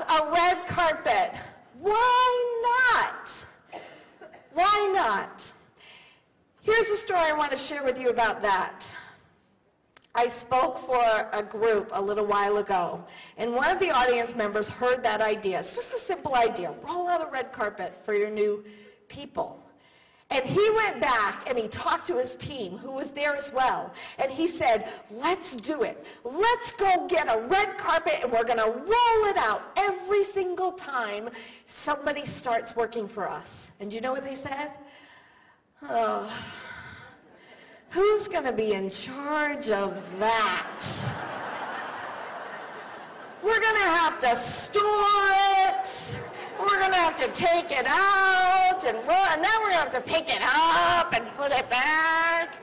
about a red carpet? Why not? Why not? Here's a story I want to share with you about that. I spoke for a group a little while ago, and one of the audience members heard that idea. It's just a simple idea. Roll out a red carpet for your new people. And he went back and he talked to his team, who was there as well, and he said, let's do it. Let's go get a red carpet and we're going to roll it out every single time somebody starts working for us. And do you know what they said? Oh, who's going to be in charge of that? We're going to have to store it. We're going to have to take it out and roll, and then we're going to have to pick it up and put it back.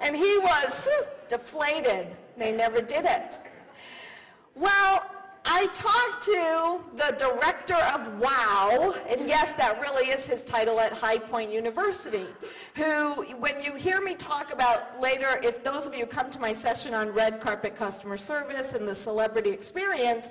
And he was deflated. They never did it. Well, I talked to the director of WOW, and yes, that really is his title at High Point University, who, when you hear me talk about later, if those of you come to my session on red carpet customer service and the celebrity experience,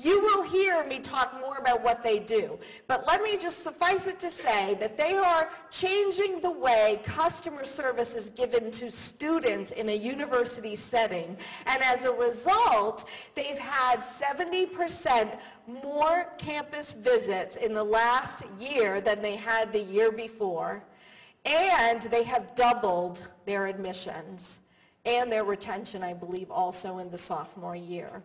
you will hear me talk more about what they do. But let me just suffice it to say that they are changing the way customer service is given to students in a university setting. And as a result, they've had 70% more campus visits in the last year than they had the year before. And they have doubled their admissions and their retention, I believe, also in the sophomore year.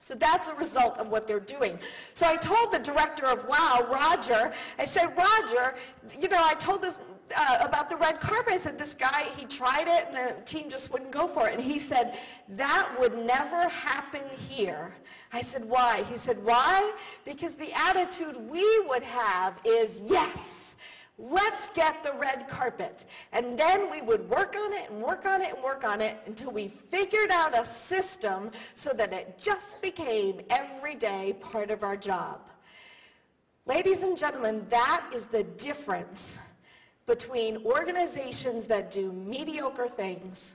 So that's a result of what they're doing. So I told the director of WOW, Roger, I said, Roger, you know, I told this about the red carpet. I said, this guy, he tried it and the team just wouldn't go for it. And he said, that would never happen here. I said, why? He said, why? Because the attitude we would have is, yes, let's get the red carpet. And then we would work on it and work on it and work on it until we figured out a system so that it just became every day part of our job. Ladies and gentlemen, that is the difference between organizations that do mediocre things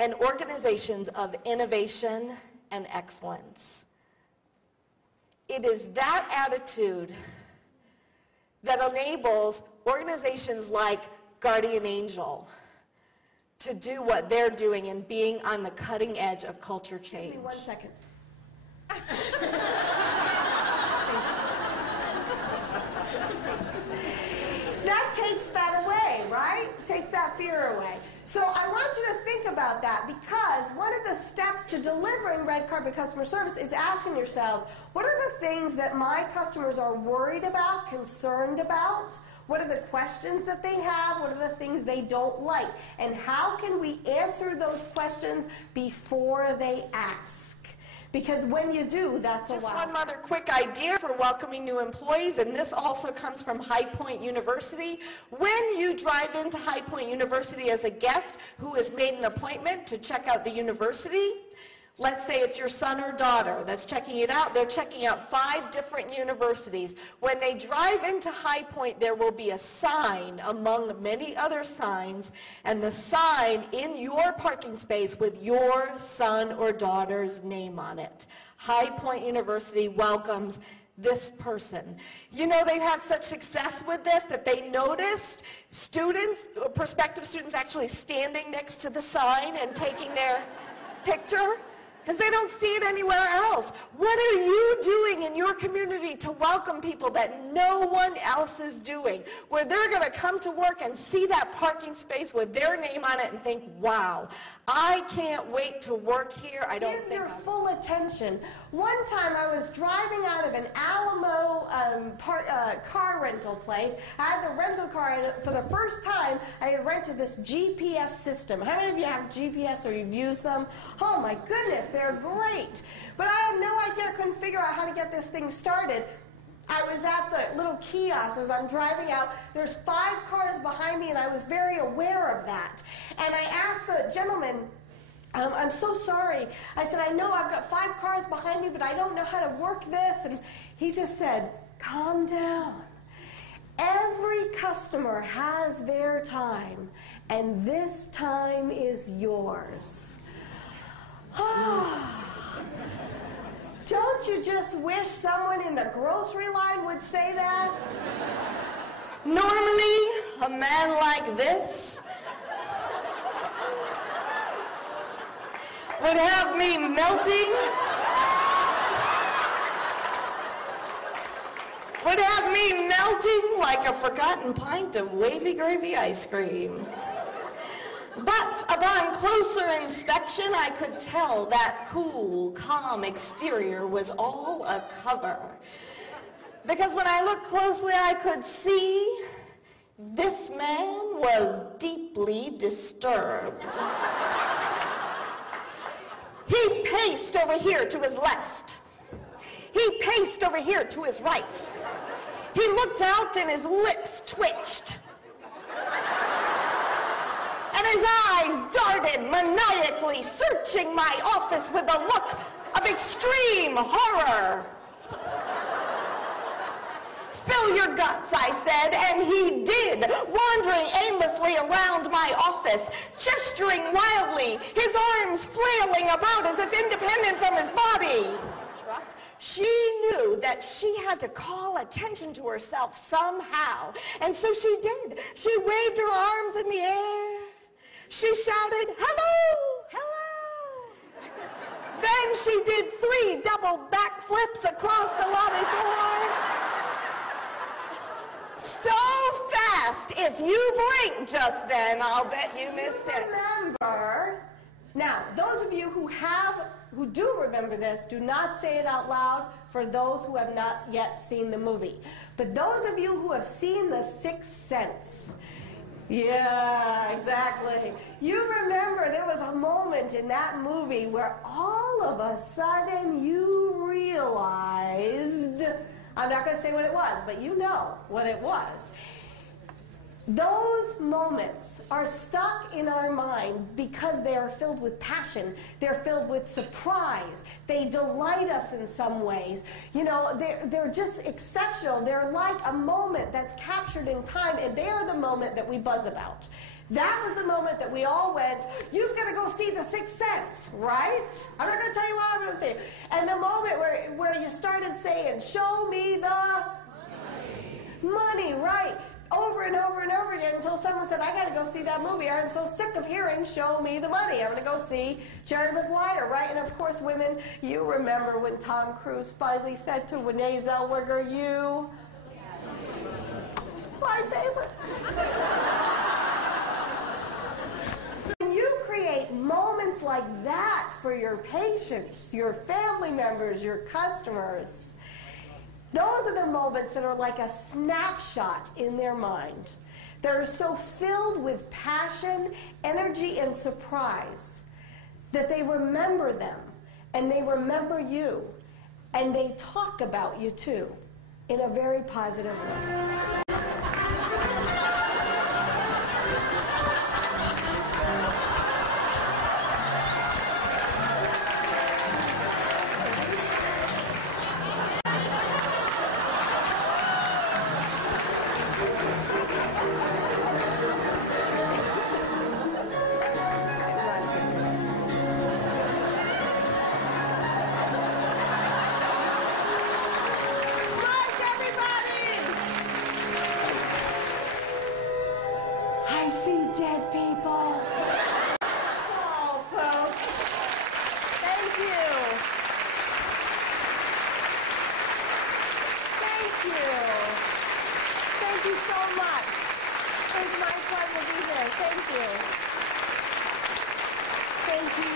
and organizations of innovation and excellence. It is that attitude that enables organizations like Guardian Angel to do what they're doing and being on the cutting edge of culture change. Give me 1 second. That takes that away, right? Takes that fear away. So I want you to think about that, because one of the steps to delivering red carpet customer service is asking yourselves, what are the things that my customers are worried about, concerned about? What are the questions that they have? What are the things they don't like? And how can we answer those questions before they ask? Because when you do, that's a lot. Just one other quick idea for welcoming new employees, and this also comes from High Point University. When you drive into High Point University as a guest who has made an appointment to check out the university, let's say it's your son or daughter that's checking it out. They're checking out 5 different universities. When they drive into High Point, there will be a sign among many other signs, and the sign in your parking space with your son or daughter's name on it. High Point University welcomes this person. You know, they've had such success with this that they noticed students, prospective students, actually standing next to the sign and taking their picture, because they don't see it anywhere else. What are you doing in your community to welcome people that no one else is doing, where they're going to come to work and see that parking space with their name on it and think, wow, I can't wait to work here. I don't Give think your full attention. One time I was driving out of an Alamo car rental place. I had the rental car, and for the first time I had rented this GPS system. How many of you have GPS or you've used them? Oh my goodness, they're great. But I had no idea, I couldn't figure out how to get this thing started. I was at the little kiosk as I'm driving out. There's 5 cars behind me, and I was very aware of that. And I asked the gentleman, I'm so sorry. I said, I know I've got 5 cars behind me, but I don't know how to work this. And he just said, calm down. Every customer has their time, and this time is yours. Don't you just wish someone in the grocery line would say that? Normally, a man like this would have me melting, like a forgotten pint of wavy gravy ice cream. But upon closer inspection, I could tell that cool, calm exterior was all a cover. Because when I looked closely, I could see this man was deeply disturbed. He paced over here to his left. He paced over here to his right. He looked out and his lips twitched. And his eyes darted maniacally, searching my office with a look of extreme horror. Spill your guts, I said, and he did, wandering aimlessly around my office, gesturing wildly, his arms flailing about as if independent from his body. She knew that she had to call attention to herself somehow, and so she did. She waved her arms in the air. She shouted, "Hello, hello." Then she did 3 double backflips across the lobby floor. So fast, if you blinked just then, I'll bet you missed it. Remember, now, those of you who do remember this, do not say it out loud for those who have not yet seen the movie. But those of you who have seen The Sixth Sense, yeah, exactly. You remember there was a moment in that movie where all of a sudden you realized, I'm not going to say what it was, but you know what it was. Those moments are stuck in our mind because they are filled with passion. They're filled with surprise. They delight us in some ways. You know, they're just exceptional. They're like a moment that's captured in time, and they are the moment that we buzz about. That was the moment that we all went, you've got to go see The Sixth Sense, right? I'm not going to tell you what I'm going to say. And the moment where you started saying, show me the money, right? Over and over and over again until someone said, I got to go see that movie. I'm so sick of hearing, show me the money. I'm going to go see Jerry Maguire, right? And of course, women, you remember when Tom Cruise finally said to Renee Zellweger, you, my favorite. When you create moments like that for your patients, your family members, your customers, those are the moments that are like a snapshot in their mind. That are so filled with passion, energy, and surprise that they remember them, and they remember you, and they talk about you too, in a very positive way. Thank you.